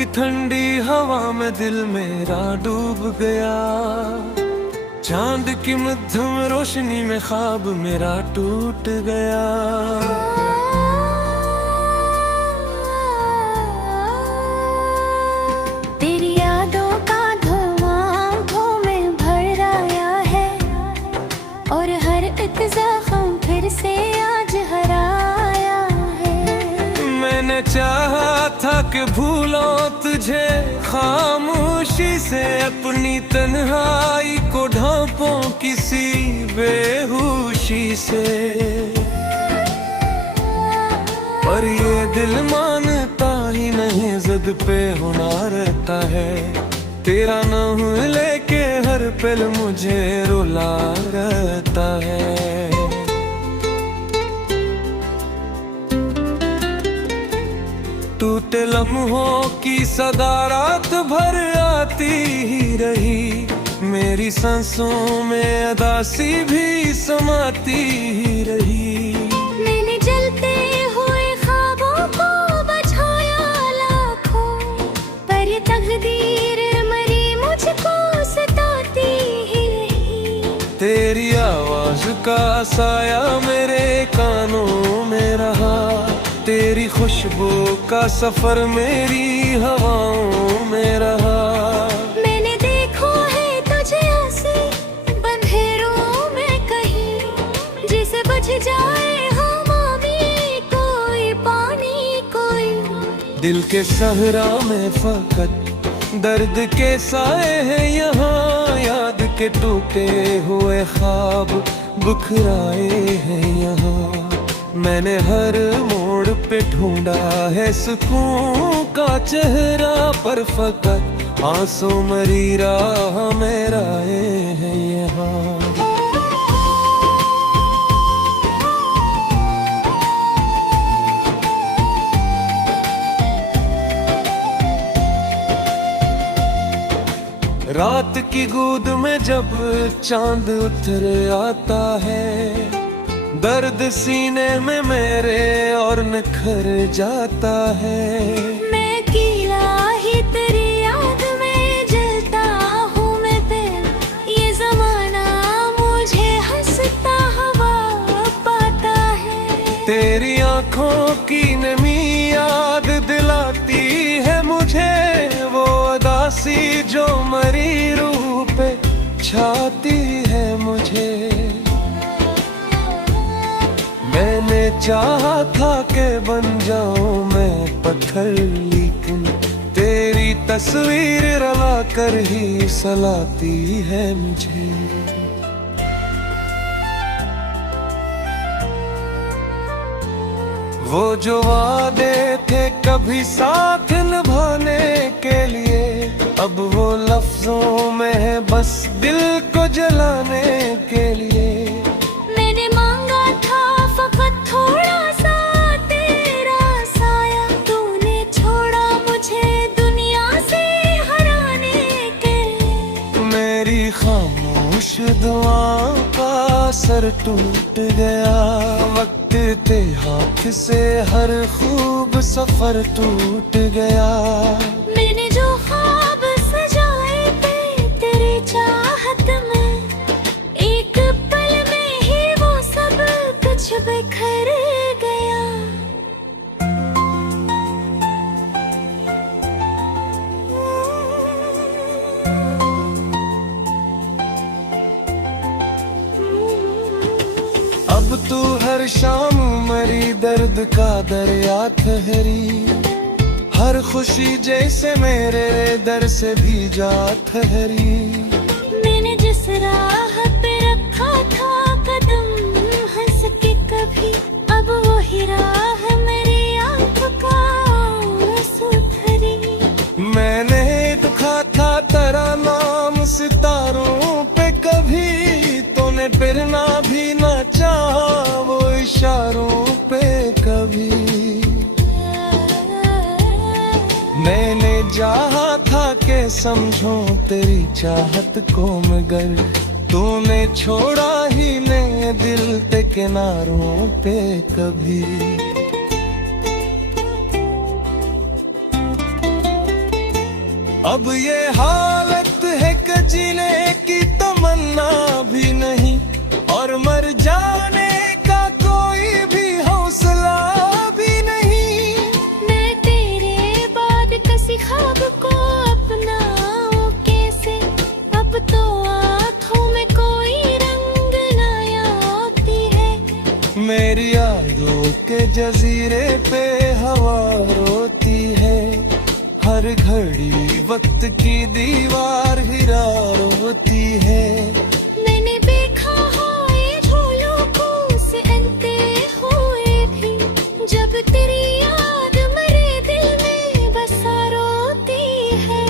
की ठंडी हवा में दिल मेरा डूब गया। चांद की मध्यम रोशनी में ख्वाब मेरा टूट गया। तेरी यादों का धुआं आँखों में भर आया है और हर एक जख्म फिर से आज हराया है। मैंने चाहा था कि भूलों तुझे खामोशी से, अपनी तन्हाई को ढांपूं किसी बेहोशी से। पर ये दिल मानता ही नहीं, जिद पे होना रहता है। तेरा नाम लेके हर पल मुझे रुला रहता है। टूटे लम्हों की सदा रात भर आती ही रही। मेरी सांसों में अदासी भी समाती ही रही। मैंने जलते हुए ख्वाबों को बचाया लाखों, पर ये तकदीर मरी मुझको सताती ही रही। तेरी आवाज का साया मेरे कानों में रहा। तेरी खुशबू का सफर मेरी हवाओं में रहा। मैंने देखा है तुझे ऐसे बंधेरों में कहीं, जिसे बच जाए हमामी कोई पानी कोई। दिल के सहरा में फकत दर्द के साए हैं यहाँ। याद के टूटे हुए ख्वाब बुखराए हैं यहाँ। मैंने हर मोड़ पे ढूंढा है सुकून का चेहरा, पर फकत आंसू मरी राह में आए हैं यहाँ। रात की गूद में जब चांद उतर आता है, दर्द सीने में मेरे और निखर जाता है। मैं अकेला ही तेरी याद में जलता हूँ मैं फिर, ये जमाना मुझे हंसता हवा पाता है। तेरी आंखों की नमी याद दिलाती है मुझे, वो उदासी जो मरी रूह पे छाती है मुझे। मैंने चाहा था कि बन जाऊं मैं पत्थर, लेकिन तेरी तस्वीर रला कर ही सलाती है मुझे। वो जो वादे थे कभी साथ निभाने के लिए, अब वो लफ्जों में है बस दिल को जलाने के लिए। मैंने मांगा था फकत थोड़ा सा तेरा साया, तूने छोड़ा मुझे दुनिया से हराने के लिए। मेरी खामोश दुआओं का असर टूट गया। वक्त ते हाथ से हर खूब सफर टूट गया। मैंने जो ख्वाब सजाए थे तेरी चाहत में, एक पल में ही वो सब कुछ बिखर गया। अब तू हर शाम मरी दर्द का दरिया ठहरी। हर खुशी जैसे मेरे दर से भी जा ठहरी। मैंने जिस राह पे रखा था कदम हंस के कभी, अब वही राह मेरी आँख का आंसू धरी। मैंने लिखा था तेरा नाम सितारों पे कभी, तूने फिरना भी ना चाहा वो इशारों पे कभी। मैंने चाहा था कि समझो तेरी चाहत को, मगर तूने छोड़ा ही नहीं दिल के किनारों पे कभी। अब ये हालत है कि जीने की तमन्ना भी नहीं, और मर जाने का कोई भी हौसला भी नहीं। मैं तेरे बाद किसी ख्वाब को अपनाऊं कैसे, अब तो आँखों में कोई रंग नया होती है। मेरी यादों के जजीरे पे हवा रोती है, हर घड़ी वक्त की दीवार हिरा रोती है। मैंने देखा है ये झोलों को से अंते हुए भी, जब तेरी याद मेरे दिल में बसा रोती है।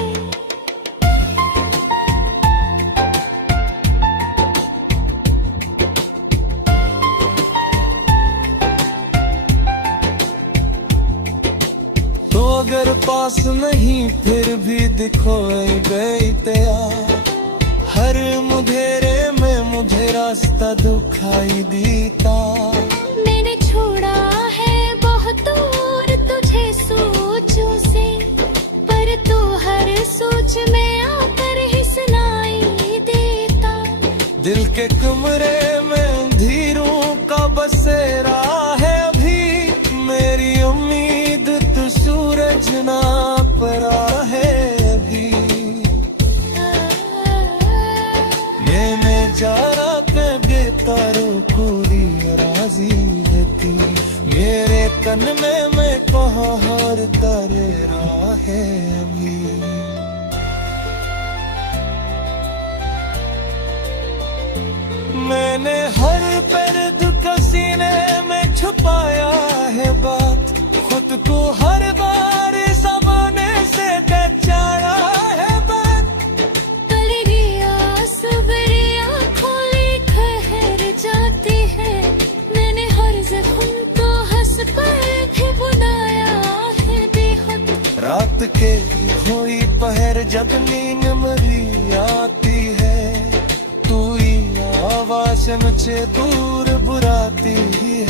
तो अगर पास नहीं फिर भी दिखो गई तैयार, हर मुधेरे में मुझे रास्ता दिखाई देता। मैंने छोड़ा है बहुत दूर तुझे सोचों से, पर तू हर सोच में आकर ही सुनाई देता। दिल के कमरे में अंधेरों का बसेरा है अभी, मेरी उम्मीद तो सूरज ना परा है अभी। मैं जारा पे तारों पूरी राजी रहती, मेरे तन में मैं कहाँ हार तारे है अभी। मैंने हर दर्द को सीने में छुपाया है बात, खुद को हर बार ज़माने से बचाया है बात। तले गया सवेरे आँखों लिख ठहर जाती है, मैंने हर जख्म को हंस कर भी बुलाया है बेहद। रात के हुई पहर जब नींद मेरी आती है, तू ही आवाज़ मुझे दूर बुलाती है।